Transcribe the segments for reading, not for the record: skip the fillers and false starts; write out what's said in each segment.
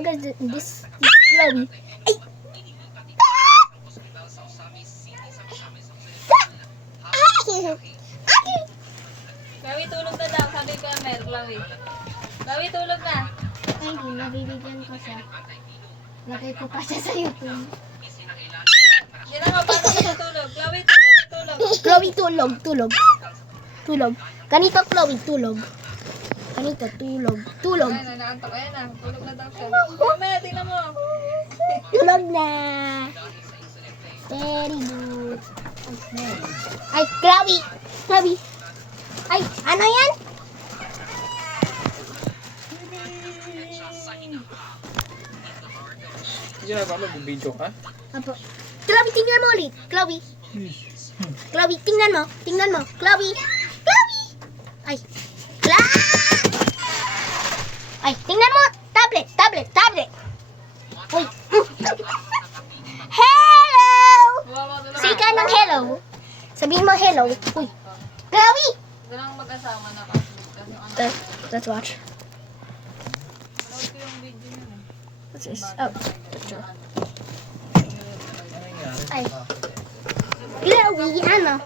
Hello guys, this is Chloe. Ay! Chloe, tulog na daw. Sabi ko, Mel, Chloe. Chloe, tulog na. Ay, hindi. Nabibigyan ko siya. Lagay ko pa siya sa YouTube. Yan ang paano ka natulog. Chloe, tulog na tulog. Chloe, tulog. Tulog. Tulog. Ganito, Chloe, tulog. Ganito, tulog. Tulog. Ayan, nanaantok. Ayan na. Tulog na daw siya. Oh, Mel, tingnan mo. Tulog na. Very good. Ay, Chloe. Chloe. Ay, ano yan? Hindi na ba mag-video ka? Apo. Chloe, tingnan mo ulit. Chloe. Chloe, tingnan mo. Tingnan mo. Chloe. Chloe. Ay. Ay, tingnan mo. Tablet, tablet, tablet. Uy. Hello. Say ka ng hello. Sabihin mo hello. Uy. Chloe. Ganang mag-asama na kasi. Kasi yung anak. Let's watch. Manood ko yung video yun eh. What's this? Oh. Ay. Chloe, ano?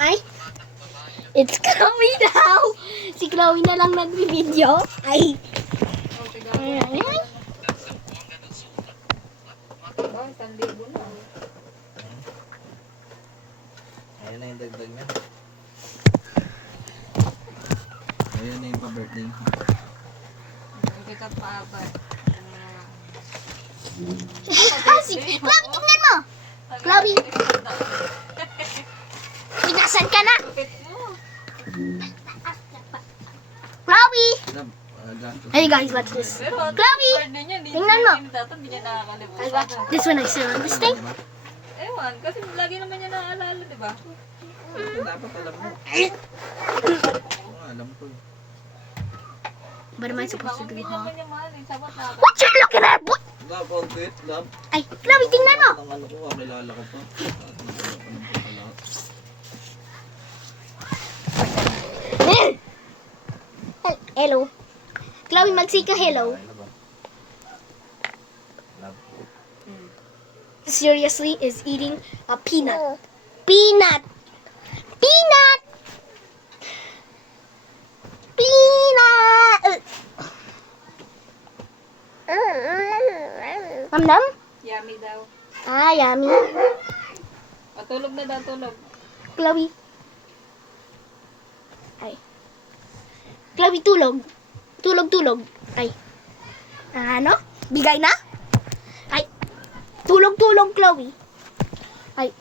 Ay. It's Chloe now. Si Chloe na lang nag-video. Ay. Ay. Oh, 1,000 na. Ayan na yung dagdag niya. Ayan na yung pa-birthday. Kita pa ata. Si Chloe, tingnan mo. Chloe. Pinasan ka na. Kapit mo. Chloe. Gato. Hey guys, watch this. Pero Chloe. birthday niya, hindi Tingnan mo. hindi niya nakakalimutan. Guys, watch this one. I still on this thing. Ewan, kasi lagi naman niya naaalala, di ba? Dapat alam mo. Oo, alam ko. What am I supposed to do, Hindi huh? naman niya mahal, eh. Sabat na ako. What you looking at? What? Love, all good, love. Ay, Chloe, tingnan mo. Ang ano ko, kilala ko pa. Hello. Chloe, magsika hello. Seriously, is eating a peanut. Peanut. Peanut. Peanut. Nam? Yummy daw. Ah, yummy. Patulog na daw, tulog. Chloe. Ay. Chloe, tulog. Tulog, tulog. Ay. Ano? Bigay na? Ay. Tulog, tulog, Chloe. Ay.